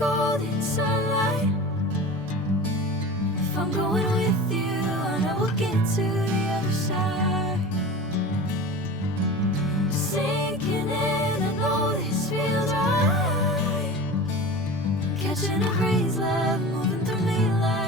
golden sunlight. If I'm going with you, I know we'll get to the other side. Sinking in, I know this feels right. Catching a breeze, love moving through me like